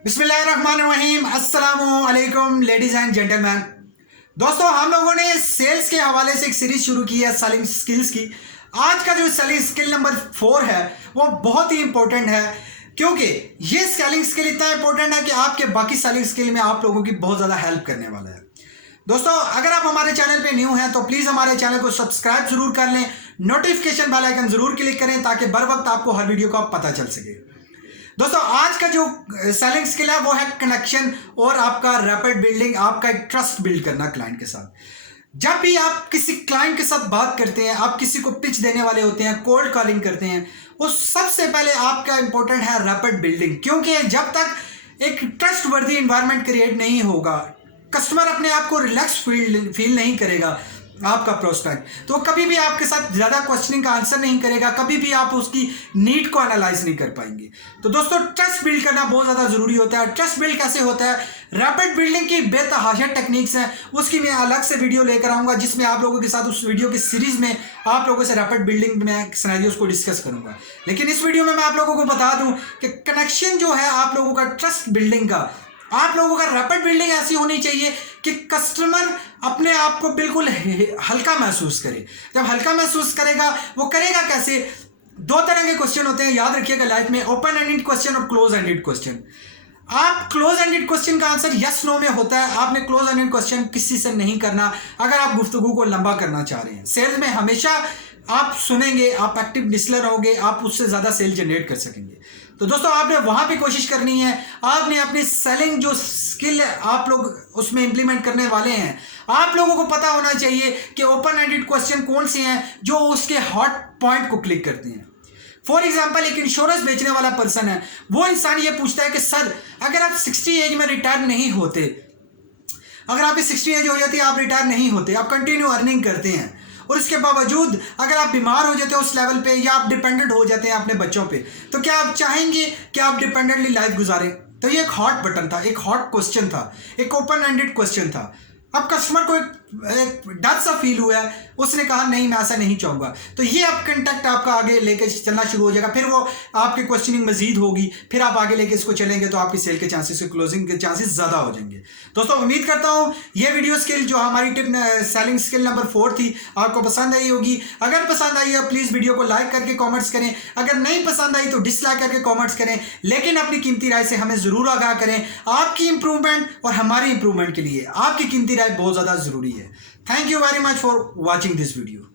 बिस्मिल्लाहिर्रहमानिर्रहीम, अस्सलामु अलैकुम लेडीज एंड जेंटलमैन। दोस्तों, हम लोगों ने सेल्स के हवाले से एक सीरीज शुरू की है सेलिंग स्किल्स की। आज का जो सेलिंग स्किल नंबर 4 है वो बहुत ही इंपॉर्टेंट है, क्योंकि ये सेलिंग स्किल इतना इंपॉर्टेंट है कि आपके बाकी सेलिंग स्किल में आप लोगों की बहुत ज़्यादा हेल्प करने वाला है। दोस्तों, अगर आप हमारे चैनल पे न्यू हैं तो प्लीज़ हमारे चैनल को सब्सक्राइब जरूर कर लें, नोटिफिकेशन बेल आइकन जरूर क्लिक करें ताकि बर वक्त आपको हर वीडियो का पता चल सके। दोस्तों, आज का जो सेलिंग स्किल है वो है कनेक्शन और आपका रैपिड बिल्डिंग, आपका एक ट्रस्ट बिल्ड करना क्लाइंट के साथ। जब भी आप किसी क्लाइंट के साथ बात करते हैं, आप किसी को पिच देने वाले होते हैं, कोल्ड कॉलिंग करते हैं, वो सबसे पहले आपका इंपॉर्टेंट है रैपिड बिल्डिंग। क्योंकि जब तक एक ट्रस्ट वर्दी इन्वायरमेंट क्रिएट नहीं होगा, कस्टमर अपने आप को रिलैक्स फील नहीं करेगा, आपका प्रोस्पेक्ट तो कभी भी आपके साथ ज़्यादा क्वेश्चनिंग का आंसर नहीं करेगा, कभी भी आप उसकी नीड को एनालाइज नहीं कर पाएंगे। तो दोस्तों, ट्रस्ट बिल्ड करना बहुत ज़्यादा ज़रूरी होता है। ट्रस्ट बिल्ड कैसे होता है, रैपिड बिल्डिंग की बेतहाशा टेक्निक्स हैं, उसकी मैं अलग से वीडियो लेकर आऊँगा, जिसमें आप लोगों के साथ उस वीडियो की सीरीज़ में आप लोगों से रैपिड बिल्डिंग में सिनेरियोस को डिस्कस करूँगा। लेकिन इस वीडियो में मैं आप लोगों को बता दूँ कि कनेक्शन जो है आप लोगों का ट्रस्ट बिल्डिंग का, आप लोगों का रैपिड बिल्डिंग ऐसी होनी चाहिए कि कस्टमर अपने आप को बिल्कुल हल्का महसूस करे। जब हल्का महसूस करेगा, वो करेगा कैसे? दो तरह के क्वेश्चन होते हैं, याद रखिएगा लाइफ में, ओपन एंडेड क्वेश्चन और क्लोज एंडेड क्वेश्चन। आप क्लोज एंडेड क्वेश्चन का आंसर यस नो में होता है। आपने क्लोज एंडेड क्वेश्चन किसी से नहीं करना अगर आप गुफ्तगू को लंबा करना चाह रहे हैं। सेल्स में हमेशा आप सुनेंगे, आप एक्टिव लिसनर होंगे, आप उससे ज़्यादा सेल जनरेट कर सकेंगे। तो दोस्तों, आपने वहाँ पे कोशिश करनी है, आपने अपनी सेलिंग जो स्किल आप लोग उसमें इंप्लीमेंट करने वाले हैं, आप लोगों को पता होना चाहिए कि ओपन एंडेड क्वेश्चन कौन से हैं जो उसके हॉट पॉइंट को क्लिक करते हैं। फॉर एग्जाम्पल, एक इंश्योरेंस बेचने वाला पर्सन है, वो इंसान ये पूछता है कि सर, अगर आप 60 एज में रिटायर नहीं होते, अगर आपकी 60 एज हो जाती है, आप रिटायर नहीं होते, आप कंटिन्यू अर्निंग करते हैं, और इसके बावजूद अगर आप बीमार हो जाते हो उस लेवल पे, या आप डिपेंडेंट हो जाते हैं अपने बच्चों पे, तो क्या आप चाहेंगे कि आप डिपेंडेंटली लाइफ गुजारें? तो ये एक हॉट बटन था, एक हॉट क्वेश्चन था, एक ओपन एंडेड क्वेश्चन था। अब कस्टमर को एक डर सा फील हुआ है, उसने कहा नहीं, मैं ऐसा नहीं चाहूँगा। तो ये आप कंटेक्ट आपका आगे लेके चलना शुरू हो जाएगा, फिर वो आपकी क्वेश्चनिंग मजीद होगी, फिर आप आगे लेके इसको चलेंगे तो आपकी सेल के चांसेस, क्लोजिंग के चांसेस ज़्यादा हो जाएंगे। दोस्तों, उम्मीद करता हूँ ये वीडियो स्किल जो हमारी टिप सेलिंग स्किल नंबर 4 थी, आपको पसंद आई होगी। अगर पसंद आई है प्लीज़ वीडियो को लाइक करके कॉमेंट्स करें, अगर नहीं पसंद आई तो डिसलाइक करके कॉमेंट्स करें, लेकिन अपनी कीमती राय से हमें ज़रूर आगाह करें। आपकी इंप्रूवमेंट और हमारी इंप्रूवमेंट के लिए आपकी कीमती राय बहुत ज़्यादा ज़रूरी है। Thank you very much for watching this video.